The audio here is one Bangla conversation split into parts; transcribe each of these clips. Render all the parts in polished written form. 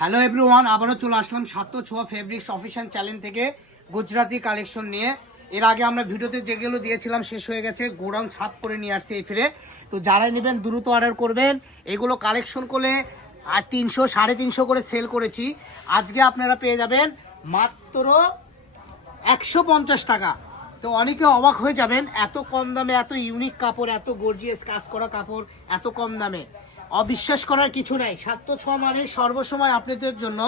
হ্যালো এভরিওয়ান, আবারও চলে আসলাম ৭০৬ ফেব্রিক্স অফিসিয়াল চ্যানেল থেকে গুজরাটি কালেকশন নিয়ে। এর আগে আমরা ভিডিওতে যেগুলো দিয়েছিলাম শেষ হয়ে গেছে, গোডাউন সাফ করে নিয়ে আসছি এই ফিরে। তো যারাই নেবেন দ্রুত অর্ডার করবেন। এগুলো কালেকশন করলে আর ৩০০ ৩৫০ করে সেল করেছি, আজকে আপনারা পেয়ে যাবেন মাত্র ১৫০ টাকা। তো অনেকে অবাক হয়ে যাবেন, এত কম দামে এত ইউনিক কাপড়, এত গর্জিয়াস কাজ করা কাপড় এত কম দামে। অবিশ্বাস করার কিছু নাই, ৭০৬ মানে সর্বসময় আপনাদের জন্য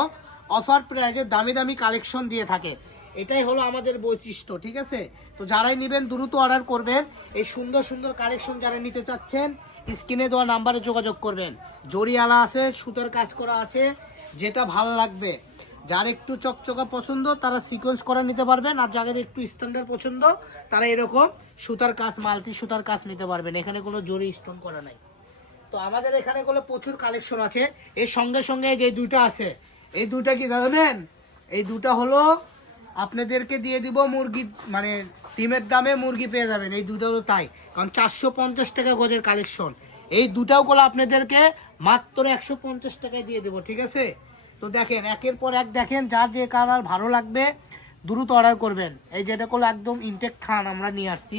অফার প্রাইজে দামি দামি কালেকশন দিয়ে থাকে। এটাই হলো আমাদের বৈশিষ্ট্য, ঠিক আছে? তো যারাই নেবেন দ্রুত অর্ডার করবেন। এই সুন্দর সুন্দর কালেকশন যারা নিতে চাচ্ছেন স্ক্রিনে দেওয়া নাম্বারে যোগাযোগ করবেন। জরিয়ালা আছে, সুতার কাজ করা আছে, যেটা ভালো লাগবে। যার একটু চকচকা পছন্দ তারা সিকোয়েন্স করা নিতে পারবেন, আর যাদের একটু স্ট্যান্ডার্ড পছন্দ তারা এরকম সুতার কাজ, মাল্টি সুতার কাজ নিতে পারবেন। এখানে কোনো জরি স্টোন করা নাই। তো আমাদের এখানে কোনো প্রচুর কালেকশন আছে। এর সঙ্গে সঙ্গে যে দুইটা আছে, এই দুইটা কি জানেন? এই দুটা হলো আপনাদেরকে দিয়ে দিব মুরগি, মানে ডিমের দামে মুরগি পেয়ে যাবেন। এই দুটো হলো তাই, কারণ ৪৫০ টাকা গজের কালেকশন। এই দুটাও গুলো আপনাদেরকে মাত্র ১৫০ টাকায় দিয়ে দেবো, ঠিক আছে? তো দেখেন, একের পর এক দেখেন, যার যে কালার ভালো লাগবে দ্রুত অর্ডার করবেন। এই যেটা করলো একদম ইনটেক থান আমরা নিয়ে আসছি,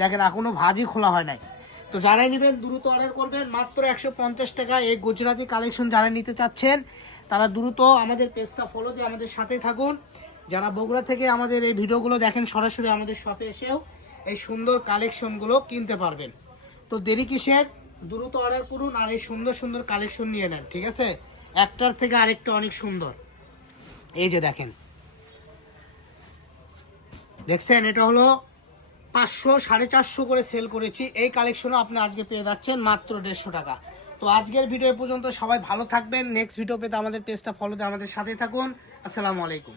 দেখেন এখনো ভাজি খোলা হয় নাই। তো যারাই নেবেন দ্রুত অর্ডার করবেন, মাত্র ১৫০ টাকা। এই গুজরাটি কালেকশন যারা নিতে চাচ্ছেন তারা দ্রুত আমাদের পেজটা ফলো দিয়ে আমাদের সাথে থাকুন। যারা বগুড়া থেকে আমাদের এই ভিডিওগুলো দেখেন, সরাসরি আমাদের শপে এসেও এই সুন্দর কালেকশনগুলো কিনতে পারবেন। তো দেরি কিসের, দ্রুত অর্ডার করুন আর এই সুন্দর সুন্দর কালেকশন নিয়ে নেন, ঠিক আছে? একটার থেকে আরেকটা অনেক সুন্দর। এই যে দেখেন, দেখছেন, এটা হলো ৫০০ ৪৫০ করে সেল করেছি। এই কালেকশনও আপনি আজকে পেয়ে যাচ্ছেন মাত্র ১৫০ টাকা। তো আজকের ভিডিও পর্যন্ত, সবাই ভালো থাকবেন। নেক্সট ভিডিও পেতে আমাদের পেজটা ফলো দিয়ে আমাদের সাথে থাকুন। আসসালামু আলাইকুম।